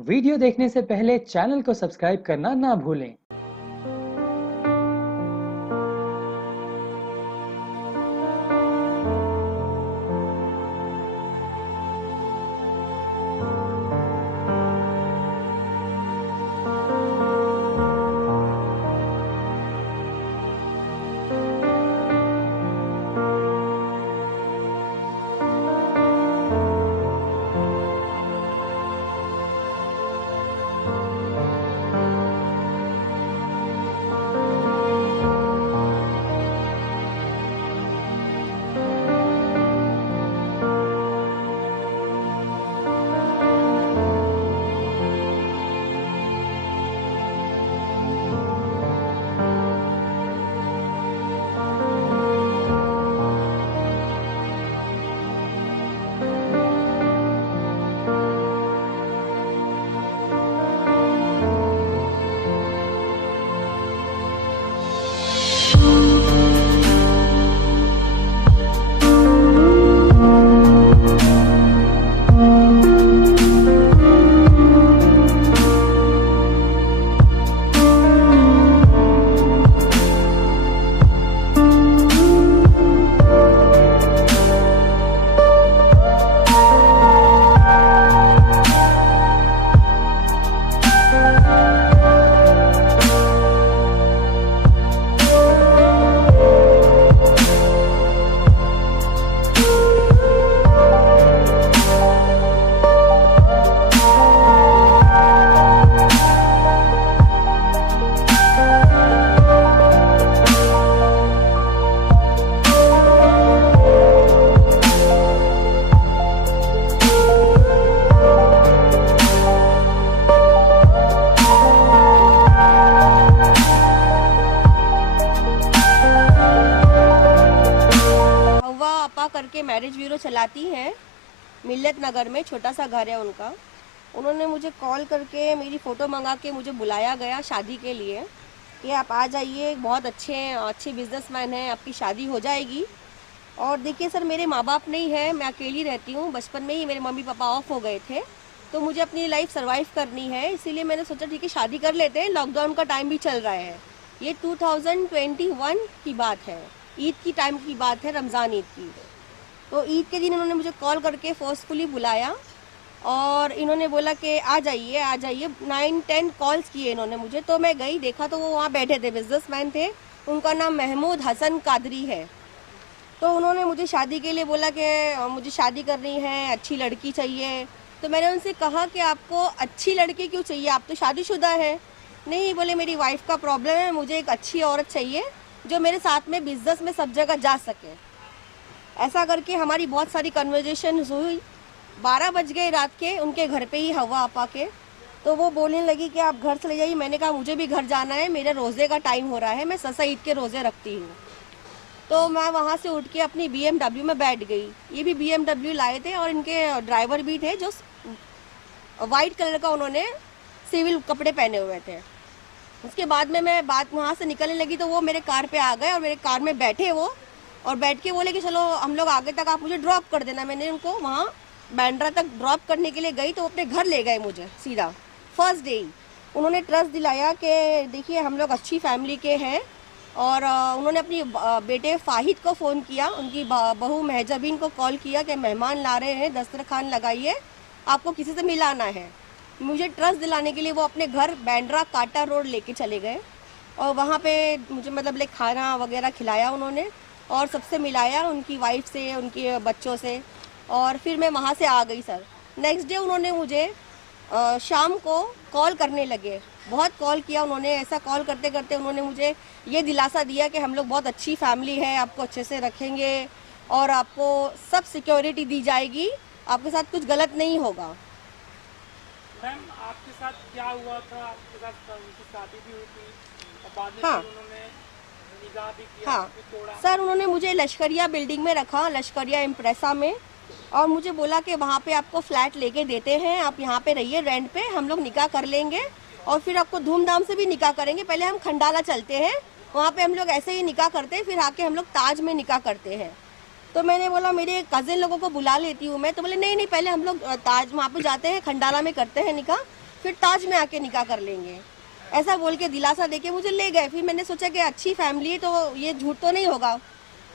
Video देखने से पहले चैनल को सब्सक्राइब करना ना भूलें। करके मैरिज ब्यूरो चलाती हैं, मिल्लत नगर में छोटा सा घर है उनका। उन्होंने मुझे कॉल करके मेरी फ़ोटो मंगा के मुझे बुलाया गया शादी के लिए कि आप आ जाइए, बहुत अच्छे बिजनेसमैन हैं, आपकी शादी हो जाएगी। और देखिए सर, मेरे माँ बाप नहीं है, मैं अकेली रहती हूँ। बचपन में ही मेरे मम्मी पापा ऑफ हो गए थे, तो मुझे अपनी लाइफ सर्वाइव करनी है, इसीलिए मैंने सोचा ठीक है शादी कर लेते हैं। लॉकडाउन का टाइम भी चल रहा है, ये 2021 की बात है, ईद की टाइम की बात है, रमज़ान ईद की। तो ईद के दिन इन्होंने मुझे कॉल करके फोर्सफुली बुलाया और इन्होंने बोला कि आ जाइए 9-10 कॉल्स किए इन्होंने मुझे। तो मैं गई, देखा तो वो वहाँ बैठे थे, बिजनेसमैन थे, उनका नाम महमूद हसन कादरी है। तो उन्होंने मुझे शादी के लिए बोला कि मुझे शादी करनी है, अच्छी लड़की चाहिए। तो मैंने उनसे कहा कि आपको अच्छी लड़की क्यों चाहिए, आप तो शादीशुदा है। नहीं, बोले मेरी वाइफ का प्रॉब्लम है, मुझे एक अच्छी औरत चाहिए जो मेरे साथ में बिजनेस में सब जगह जा सके। ऐसा करके हमारी बहुत सारी कन्वर्जेशन हुई। 12 बज गए रात के उनके घर पे ही, हवा आपा के। तो वो बोलने लगी कि आप घर चले जाइए। मैंने कहा मुझे भी घर जाना है, मेरे रोज़े का टाइम हो रहा है, मैं ससा ईद के रोज़े रखती हूँ। तो मैं वहाँ से उठ के अपनी BMW में बैठ गई। ये भी BMW लाए थे और इनके ड्राइवर भी थे जो वाइट कलर का, उन्होंने सिविल कपड़े पहने हुए थे। उसके बाद में मैं वहाँ से निकलने लगी तो वो मेरे कार पे आ गए और मेरे कार में बैठे वो, और बैठ के बोले कि चलो हम लोग आगे तक, आप मुझे ड्रॉप कर देना। मैंने उनको वहाँ बांद्रा तक ड्रॉप करने के लिए गई तो वो अपने घर ले गए मुझे सीधा फर्स्ट डे ही। उन्होंने ट्रस्ट दिलाया कि देखिए हम लोग अच्छी फैमिली के हैं। और उन्होंने अपनी बेटे फाहिद को फ़ोन किया, उनकी बहू महजबीन को कॉल किया कि मेहमान ला रहे हैं, दस्तरखान लगाइए, आपको किसी से मिलाना है। मुझे ट्रस्ट दिलाने के लिए वो अपने घर बांद्रा काटा रोड लेके चले गए और वहाँ पे मुझे मतलब खाना वगैरह खिलाया उन्होंने और सबसे मिलाया, उनकी वाइफ से, उनके बच्चों से। और फिर मैं वहाँ से आ गई सर। नेक्स्ट डे उन्होंने मुझे शाम को कॉल करने लगे, बहुत कॉल किया उन्होंने। ऐसा कॉल करते करते उन्होंने मुझे ये दिलासा दिया कि हम लोग बहुत अच्छी फैमिली है, आपको अच्छे से रखेंगे और आपको सब सिक्योरिटी दी जाएगी, आपके साथ कुछ गलत नहीं होगा। मैम, आपके साथ क्या हुआ था? आपके साथ उनकी शादी भी हुई थी और बाद में हाँ, उन्होंने निकाह भी किया, हाँ तोड़ा। सर, उन्होंने मुझे लश्करिया बिल्डिंग में रखा, लश्करिया इम्प्रेसा में, और मुझे बोला कि वहाँ पे आपको फ्लैट लेके देते हैं, आप यहाँ पे रहिए रेंट पे, हम लोग निकाह कर लेंगे और फिर आपको धूमधाम से भी निकाह करेंगे। पहले हम खंडाला चलते हैं, वहाँ पे हम लोग ऐसे ही निकाह करते हैं, फिर आके हम लोग ताज में निकाह करते हैं। तो मैंने बोला मेरे कज़िन लोगों को बुला लेती हूँ मैं। तो बोले नहीं, पहले हम लोग ताज वहाँ पे जाते हैं, खंडाला में करते हैं निकाह, फिर ताज में आके निकाह कर लेंगे, ऐसा बोल के दिलासा देके मुझे ले गए। फिर मैंने सोचा कि अच्छी फैमिली है तो ये झूठ तो नहीं होगा,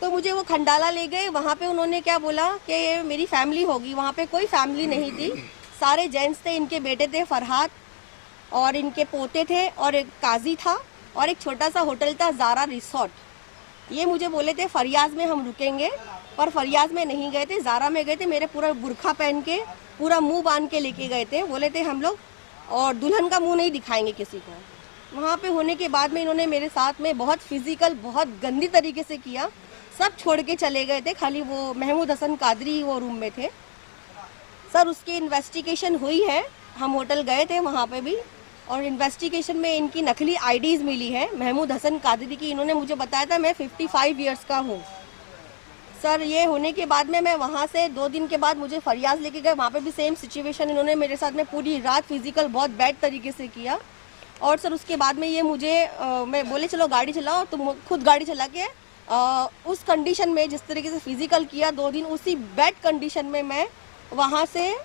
तो मुझे वो खंडाला ले गए। वहाँ पे उन्होंने क्या बोला कि ये मेरी फैमिली होगी, वहाँ पे कोई फैमिली नहीं थी, सारे जेंट्स थे, इनके बेटे थे फरहाद और इनके पोते थे और एक काजी था और एक छोटा सा होटल था ज़ारा रिसोर्ट। ये मुझे बोले थे फरियाज में हम रुकेंगे, पर फरियाज में नहीं गए थे, ज़ारा में गए थे। मेरे पूरा बुरखा पहन के पूरा मुंह बांध के लेके गए थे, बोले थे हम लोग और दुल्हन का मुंह नहीं दिखाएंगे किसी को। वहाँ पे होने के बाद में इन्होंने मेरे साथ में बहुत फिजिकल, बहुत गंदी तरीके से किया। सब छोड़ के चले गए थे, खाली वो महमूद हसन कादरी वो रूम में थे। सर उसकी इन्वेस्टिगेशन हुई है, हम होटल गए थे वहाँ पे भी, और इन्वेस्टिगेशन में इनकी नकली आईडीज़ मिली है महमूद हसन कादरी की। इन्होंने मुझे बताया था मैं 55 इयर्स का हूँ। सर ये होने के बाद में मैं वहाँ से 2 दिन के बाद मुझे फरियाद लेके गए, वहाँ पे भी सेम सिचुएशन, इन्होंने मेरे साथ में पूरी रात फिजिकल बहुत बैड तरीके से किया। और सर उसके बाद में ये मुझे मैं बोले चलो गाड़ी चलाओ, तुम खुद गाड़ी चला के उस कंडीशन में जिस तरीके से फिजिकल किया 2 दिन, उसी बैड कंडीशन में मैं वहाँ से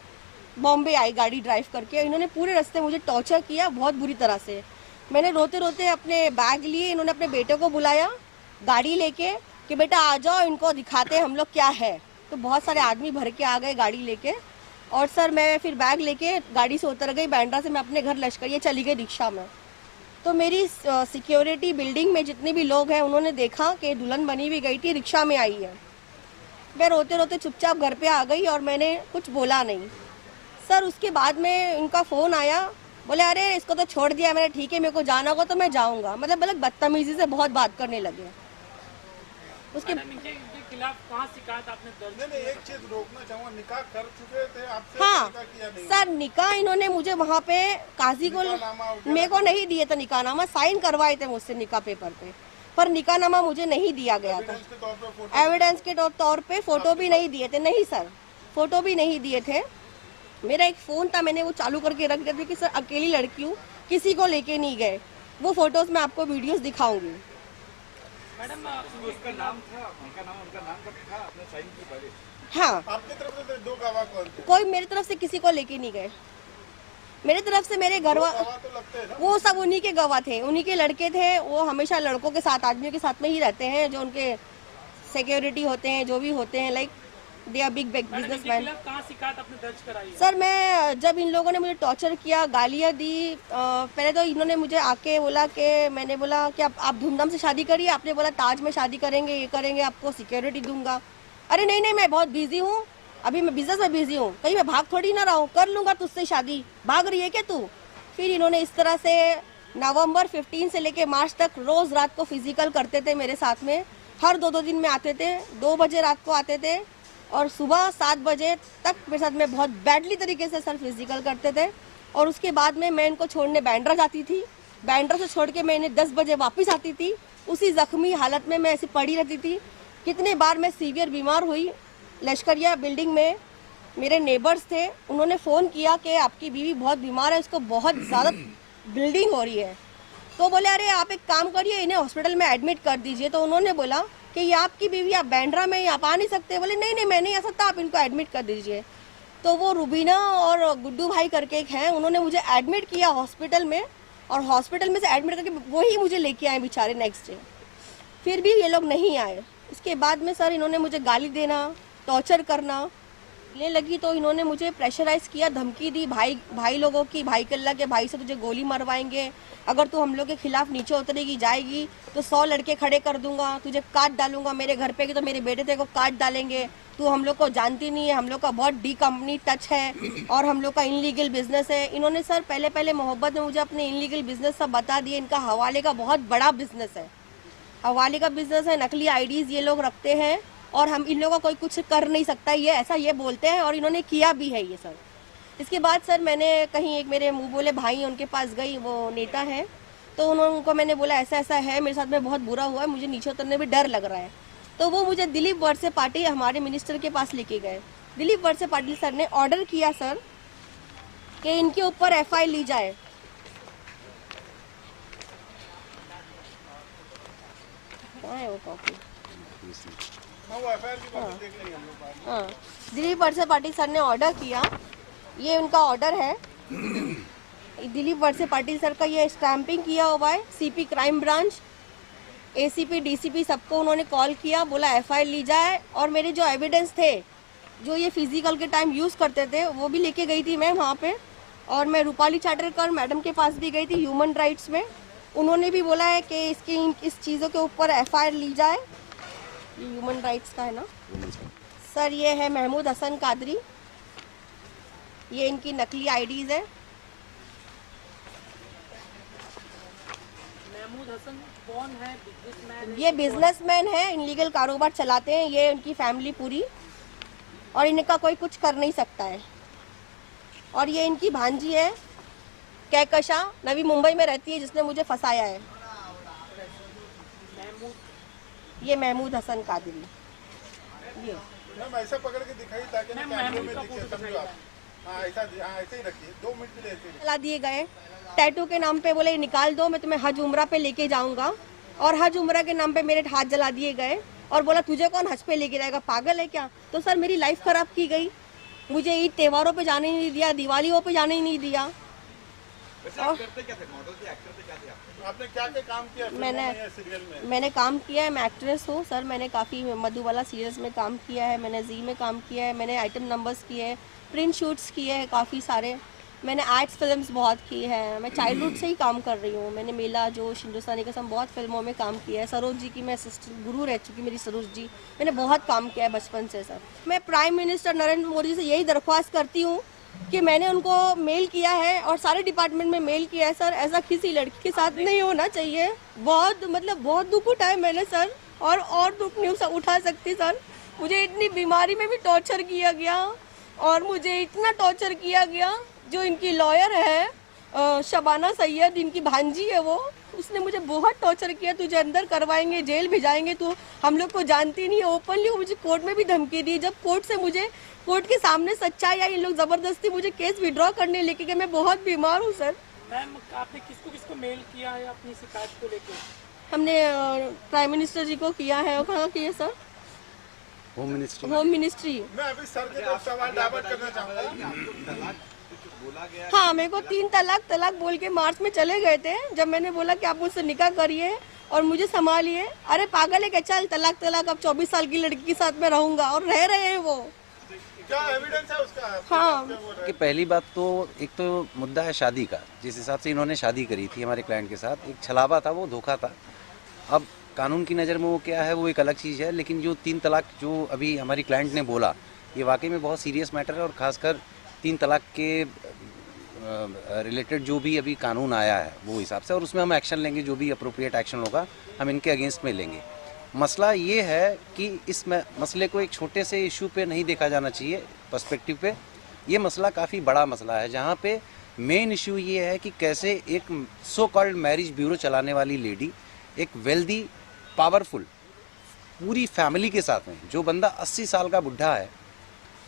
बॉम्बे आई गाड़ी ड्राइव करके। इन्होंने पूरे रास्ते मुझे टॉर्चर किया बहुत बुरी तरह से। मैंने रोते रोते अपने बैग लिए, इन्होंने अपने बेटे को बुलाया गाड़ी लेके कि बेटा आ जाओ, इनको दिखाते हैं हम लोग क्या है। तो बहुत सारे आदमी भर के आ गए गाड़ी लेके, और सर मैं फिर बैग लेके गाड़ी से उतर गई बांद्रा से, मैं अपने घर लश्करिया चली गई रिक्शा में। तो मेरी सिक्योरिटी बिल्डिंग में जितने भी लोग हैं उन्होंने देखा कि दुल्हन बनी हुई गई थी, रिक्शा में आई है। मैं रोते रोते चुपचाप घर पे आ गई और मैंने कुछ बोला नहीं। सर उसके बाद में इनका फ़ोन आया, बोले अरे इसको तो छोड़ दिया मैंने, ठीक है मेरे को जाना होगा तो मैं जाऊँगा। मतलब बदतमीज़ी से बहुत बात करने लगे। उसके इनके खिलाफ कहाँ शिकायत आपने दर्ज? नहीं, एक चीज रोकना चाहूंगा, निकाह कर चुके थे आपसे? हाँ निकाह किया नहीं? सर निकाह इन्होंने मुझे वहाँ पे काजी को मेरे को नहीं दिए थे निकाहनामा, साइन करवाए थे मुझसे निकाह पेपर पे, पर निकाहनामा मुझे नहीं दिया गया था। एविडेंस के तौर पे फोटो? एविडेंस के तौर पे फोटो भी नहीं दिए थे। नहीं सर, फोटो भी नहीं दिए थे। मेरा एक फ़ोन था, मैंने वो चालू करके रख दिया था कि सर अकेली लड़की हूँ, किसी को लेके नहीं गए। वो फोटोज़ मैं आपको वीडियोस दिखाऊंगी। मैडम उसका नाम था, उनका नाम था, आपने साइन की पहले? हाँ, आपकी तरफ से 2 गवाह कौन थे? कोई मेरी तरफ से किसी को लेके नहीं गए। मेरी तरफ से मेरे घर गवाह तो लगते हैं ना? वो सब उन्हीं के गवाह थे, उन्हीं के लड़के थे। वो हमेशा लड़कों के साथ, आदमियों के साथ में ही रहते हैं, जो उनके सिक्योरिटी होते हैं, जो भी होते हैं, like they are big businessman. कहाँ शिकायत आपने दर्ज कराई है? सर मैं जब इन लोगों ने मुझे टॉर्चर किया, गालियाँ दी, पहले तो इन्होंने मुझे आके बोला कि, मैंने बोला कि आप धूमधाम से शादी करिए, आपने बोला ताज में शादी करेंगे, ये करेंगे, आपको सिक्योरिटी दूंगा। अरे नहीं नहीं, मैं बहुत बिजी हूँ, अभी मैं बिजनेस में बिजी हूँ, कहीं मैं भाग थोड़ी ना रहा हूँ, कर लूँगा तुझसे शादी, भाग रही है क्या तू? फिर इन्होंने इस तरह से नवंबर 15 से लेके मार्च तक रोज़ रात को फिजिकल करते थे मेरे साथ में। हर 2-2 दिन में आते थे, 2 बजे रात को आते थे और सुबह 7 बजे तक मेरे साथ में बहुत बैडली तरीके से सर फिजिकल करते थे। और उसके बाद में मैं इनको छोड़ने बांद्रा जाती थी, बांद्रा से छोड़ के मैं इन्हें 10 बजे वापस आती थी, उसी ज़ख्मी हालत में मैं ऐसे पड़ी रहती थी। कितने बार मैं सीवियर बीमार हुई। लश्करिया बिल्डिंग में मेरे नेबर्स थे, उन्होंने फ़ोन किया कि आपकी बीवी बहुत बीमार है, उसको बहुत ज़्यादा ब्लीडिंग हो रही है। तो बोले अरे आप एक काम करिए, इन्हें हॉस्पिटल में एडमिट कर दीजिए। तो उन्होंने बोला कि ये आपकी बीवी, आप बांद्रा में आप आ नहीं सकते। बोले नहीं नहीं मैं नहीं आ सकता, आप इनको एडमिट कर दीजिए। तो वो रुबीना और गुड्डू भाई करके एक हैं, उन्होंने मुझे एडमिट किया हॉस्पिटल में, और हॉस्पिटल में से एडमिट करके वही मुझे लेके आए बेचारे नेक्स्ट डे। फिर भी ये लोग नहीं आए। इसके बाद में सर इन्होंने मुझे गाली देना, टॉर्चर करना ले लगी, तो इन्होंने मुझे प्रेशराइज किया, धमकी दी भाई लोगों की, भाई कल्ला के भाई से तुझे गोली मरवाएंगे, अगर तू हम लोग के खिलाफ नीचे उतरेगी जाएगी तो 100 लड़के खड़े कर दूंगा, तुझे काट डालूंगा, मेरे घर पे की तो मेरे बेटे तेरे को काट डालेंगे, तू हम लोग को जानती नहीं है, हम लोग का बहुत डी कंपनी टच है और हम लोग का इनलीगल बिजनेस है। इन्होंने सर पहले मोहब्बत में मुझे अपने इनलीगल बिजनेस सब बता दिए। इनका हवाले का बहुत बड़ा बिजनेस है, हवाले का बिजनेस है, नकली आईडीज़ ये लोग रखते हैं और हम इन लोगों का कोई कुछ कर नहीं सकता, ये ऐसा ये बोलते हैं, और इन्होंने किया भी है ये सर। इसके बाद सर मैंने कहीं एक मेरे मुँह बोले भाई उनके पास गई, वो नेता है, तो उनको मैंने बोला ऐसा ऐसा है, मेरे साथ में बहुत बुरा हुआ है, मुझे नीचे उतरने में डर लग रहा है। तो वो मुझे दिलीप वळसे पाटिल हमारे मिनिस्टर के पास लेके गए। दिलीप वळसे पाटिल सर ने ऑर्डर किया सर कि इनके ऊपर FI ली जाए। कहाँ है वो कॉपी? वो FIR की कॉपी देख लेंगे हम लोग बाद में। हाँ, दिलीप वळसे पाटिल सर ने ऑर्डर किया, ये उनका ऑर्डर है। दिलीप वळसे पाटिल सर का ये स्टैंपिंग किया हुआ है। CP crime branch, ACP, DCP सबको उन्होंने कॉल किया, बोला एफआईआर ली जाए। और मेरे जो एविडेंस थे, जो ये फिजिकल के टाइम यूज़ करते थे, वो भी लेके गई थी मैं वहाँ पे। और मैं रूपाली चाटरकर मैडम के पास भी गई थी ह्यूमन राइट्स में। उन्होंने भी बोला है कि इस चीज़ों के ऊपर एफआईआर ली जाए। ये ह्यूमन राइट्स का है ना सर। ये है महमूद हसन कादरी, ये इनकी नकली आईडीज़ है। महमूद हसन कौन है? बिजनेसमैन? ये बिजनेसमैन है, इनलीगल कारोबार चलाते हैं, ये उनकी फैमिली पूरी, और इनका कोई कुछ कर नहीं सकता है। और ये इनकी भांजी है कहकशा, नवी मुंबई में रहती है, जिसने मुझे फंसाया है। ये महमूद हसन कादरी। ये मैम ऐसा पकड़ के दिखाई ताकि ना कैमरे में दिखे, समझो आप। हाँ ऐसा, हाँ ऐसे ही रखिए, 2 मिनट के लिए ऐसे ही रखिए। चला दिए गए टैटू के नाम पे, बोले निकाल दो, मैं तुम्हें हज उम्रा पे लेके जाऊंगा। और हज उम्रा के नाम पे मेरे हाथ जला दिए गए और बोला तुझे कौन हज पे लेके जाएगा, पागल है क्या? तो सर मेरी लाइफ खराब की गई, मुझे ईद त्योहारों पे जाने नहीं दिया, दिवालियों पे जाने ही नहीं दिया। और करते क्या थे? मॉडल थे, एक्टर थे, क्या थे आप? आपने क्या क्या काम किया फिल्मों मैंने में या सीरियल में? मैंने काम किया है, मैं एक्ट्रेस हूँ सर। मैंने काफ़ी मधुबाला सीरियल्स में काम किया है, मैंने जी में काम किया है, मैंने आइटम नंबर्स किए हैं, प्रिंट शूट्स किए हैं काफ़ी सारे, मैंने आर्ट्स फिल्म्स बहुत की है। मैं चाइल्डहुड से ही काम कर रही हूँ। मैंने मेला जोश, हिंदुस्तानी कसम बहुत फिल्मों में काम किया है। सरोज जी की मैं असिस्टेंट गुरु रह चुकी, मेरी सरोज जी। मैंने बहुत काम किया है बचपन से सर। मैं प्राइम मिनिस्टर नरेंद्र मोदी से यही दरख्वास्त करती हूँ कि मैंने उनको मेल किया है और सारे डिपार्टमेंट में मेल किया है सर, ऐसा किसी लड़की के साथ नहीं होना चाहिए। बहुत बहुत दुख उठाए मैंने सर, और दुख नहीं उठा सकती सर। मुझे इतनी बीमारी में भी टॉर्चर किया गया, और मुझे इतना टॉर्चर किया गया। जो इनकी लॉयर है शबाना सैयद, इनकी भांजी है वो, उसने मुझे बहुत टॉर्चर किया, तुझे अंदर करवाएंगे, जेल भिजाएंगे, तो हम लोग को जानती नहीं है। ओपनली मुझे कोर्ट में भी धमकी दी। जब कोर्ट के सामने सच्चाई आई, इन लोग जबरदस्ती मुझे केस विड्रॉ करने लेके गए। मैं बहुत बीमार हूँ सर। मैम आपने किसको किसको मेल किया है अपनी शिकायत को लेकर? हमने प्राइम मिनिस्टर जी को किया है। और कहाँ किया सर? Home ministry. मैं अभी सर के तरफ सवाल डाइवर्ट करना चाहूँगा। हाँ, मेरे को 3 तलाक बोल के मार्च में चले गए थे। जब मैंने बोला कि आप मुझसे निकाह करिए और मुझे संभालिए, अरे पागल है क्या, चल तलाक, अब 24 साल की लड़की के साथ में रहूंगा, और रह रहे हैं वो। क्या एविडेंस है उसका? हाँ, कि पहली बात तो एक तो मुद्दा है शादी का, जिस हिसाब से इन्होंने शादी करी थी हमारे क्लाइंट के साथ, एक छलावा था, वो धोखा था। अब कानून की नज़र में वो क्या है, वो एक अलग चीज़ है। लेकिन जो 3 तलाक जो अभी हमारी क्लाइंट ने बोला, ये वाकई में बहुत सीरियस मैटर है। और ख़ासकर 3 तलाक के रिलेटेड जो भी अभी कानून आया है वो हिसाब से, और उसमें हम एक्शन लेंगे, जो भी अप्रोप्रिएट एक्शन होगा हम इनके अगेंस्ट में लेंगे। मसला ये है कि इस मसले को एक छोटे से इशू पे नहीं देखा जाना चाहिए, पर्सपेक्टिव पे। ये मसला काफ़ी बड़ा मसला है, जहाँ पे मेन इशू ये है कि कैसे एक सो कॉल्ड मैरिज ब्यूरो चलाने वाली लेडी, एक वेल्दी, पावरफुल, पूरी फैमिली के साथ में, जो बंदा 80 साल का बुढ़ा है,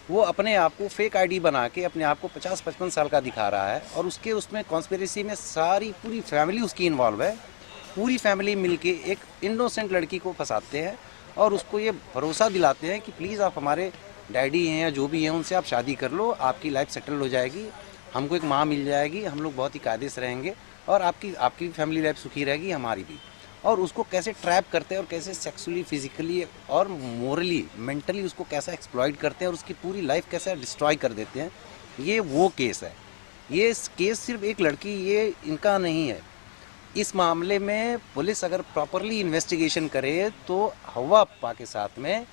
वो अपने आप को फेक आईडी बना के अपने आप को 50-55 साल का दिखा रहा है। और उसमें कॉन्स्पिरेसी में पूरी फैमिली उसकी इन्वॉल्व है। पूरी फैमिली मिलके एक इनोसेंट लड़की को फंसाते हैं और उसको ये भरोसा दिलाते हैं कि प्लीज़ आप हमारे डैडी हैं या जो भी हैं, उनसे आप शादी कर लो, आपकी लाइफ सेटल हो जाएगी, हमको एक माँ मिल जाएगी, हम लोग बहुत ही कायदे से रहेंगे और आपकी फैमिली लाइफ सुखी रहेगी, हमारी भी। और उसको कैसे ट्रैप करते हैं और कैसे सेक्सुअली, फिजिकली और मोरली, मेंटली उसको कैसा एक्सप्लॉइट करते हैं और उसकी पूरी लाइफ कैसे डिस्ट्रॉय कर देते हैं, ये वो केस है। ये केस सिर्फ एक लड़की, ये इनका नहीं है। इस मामले में पुलिस अगर प्रॉपरली इन्वेस्टिगेशन करे तो हवा अप्पा के साथ में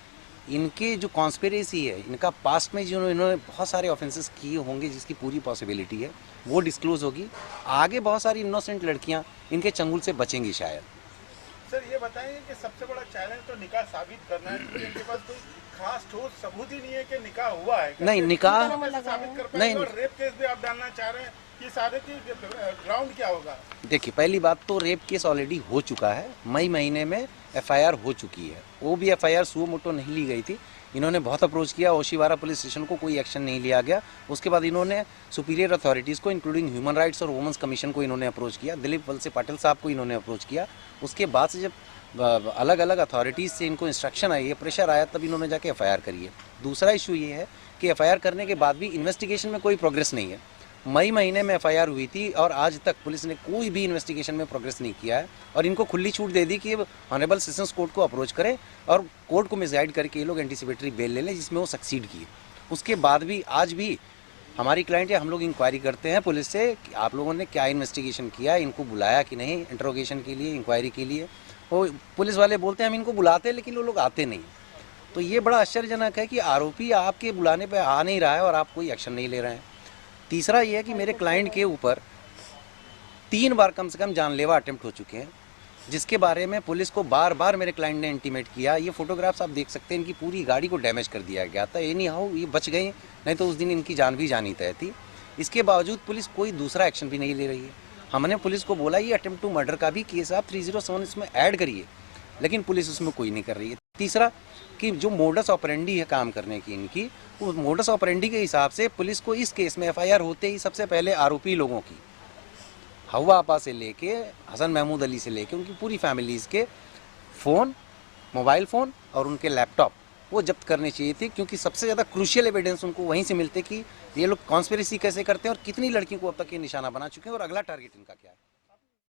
इनके जो कॉन्स्पिरेसी है, इनका पास्ट में जो इन्होंने बहुत सारे ऑफेंसेस किए होंगे जिसकी पूरी पॉसिबिलिटी है, वो डिस्क्लोज होगी। आगे बहुत सारी इनोसेंट लड़कियां इनके चंगुल से बचेंगी शायद। सर ये बताएंगे कि सबसे बड़ा चैलेंज तो निकाह साबित करना है, क्योंकि इनके पास कोई खास ठोस सबूत ही नहीं है कि निकाह हुआ है। नहीं, निकाह साबित कर पाएंगे। और रेप केस भी आप डालना चाह रहे हैं, ये सारे की ग्राउंड क्या होगा? देखिए, पहली बात तो रेप केस ऑलरेडी हो चुका है, मई महीने में एफआईआर हो चुकी है। वो भी एफआईआर सुओ मोटो नहीं ली गई थी, इन्होंने बहुत अप्रोच किया, ओशिवारा पुलिस स्टेशन को कोई एक्शन नहीं लिया गया। उसके बाद इन्होंने सुपीरियर अथॉरिटीज़ को, इंक्लूडिंग ह्यूमन राइट्स और वुमेंस कमीशन को इन्होंने अप्रोच किया, दिलीप वलसे पाटिल साहब को इन्होंने अप्रोच किया। उसके बाद से जब अलग अलग अथॉरिटीज़ से इनको इंस्ट्रक्शन आई है, प्रेशर आया, तब इन्होंने जाके एफआईआर करी है। दूसरा इशू ये है कि एफआईआर करने के बाद भी इन्वेस्टिगेशन में कोई प्रोग्रेस नहीं है। मई महीने में एफआईआर हुई थी और आज तक पुलिस ने कोई भी इन्वेस्टिगेशन में प्रोग्रेस नहीं किया है और इनको खुली छूट दे दी कि ऑनरेबल सेशंस कोर्ट को अप्रोच करें और कोर्ट को मिसगाइड करके ये लोग एंटीसिपेटरी बेल ले लें, जिसमें वो सक्सीड किए। उसके बाद भी आज भी हमारी क्लाइंट या हम लोग इंक्वायरी करते हैं पुलिस से कि आप लोगों ने क्या इन्वेस्टिगेशन किया, इनको बुलाया कि नहीं इंट्रोगेशन के लिए, इंक्वायरी के लिए। वो पुलिस वाले बोलते हैं हम इनको बुलाते हैं, लेकिन वो लोग आते नहीं। तो ये बड़ा आश्चर्यजनक है कि आरोपी आपके बुलाने पर आ नहीं रहा है और आप कोई एक्शन नहीं ले रहे हैं। तीसरा ये है कि मेरे क्लाइंट के ऊपर 3 बार कम से कम जानलेवा अटेम्प्ट हो चुके हैं, जिसके बारे में पुलिस को बार बार मेरे क्लाइंट ने इंटीमेट किया। ये फोटोग्राफ्स आप देख सकते हैं, इनकी पूरी गाड़ी को डैमेज कर दिया गया था। एनी हाउ ये बच गए, नहीं तो उस दिन इनकी जान भी जानी तय थी। इसके बावजूद पुलिस कोई दूसरा एक्शन भी नहीं ले रही है। हमने पुलिस को बोला ये अटेम्प्ट टू मर्डर का भी केस आप 307 इसमें ऐड करिए, लेकिन पुलिस उसमें कोई नहीं कर रही है। तीसरा कि जो मोडस ऑपरेंडी है काम करने की इनकी, उस मोडस ऑपरेंडी के हिसाब से पुलिस को इस केस में एफआईआर होते ही सबसे पहले आरोपी लोगों की, हवा आपा से लेके हसन महमूद अली से लेके उनकी पूरी फैमिलीज़ के फ़ोन, मोबाइल फ़ोन और उनके लैपटॉप वो जब्त करने चाहिए थे, क्योंकि सबसे ज़्यादा क्रूशियल एविडेंस उनको वहीं से मिलते कि ये लोग कॉन्स्पिरेसी कैसे करते हैं और कितनी लड़कियों को अब तक ये निशाना बना चुके हैं और अगला टारगेट इनका क्या है।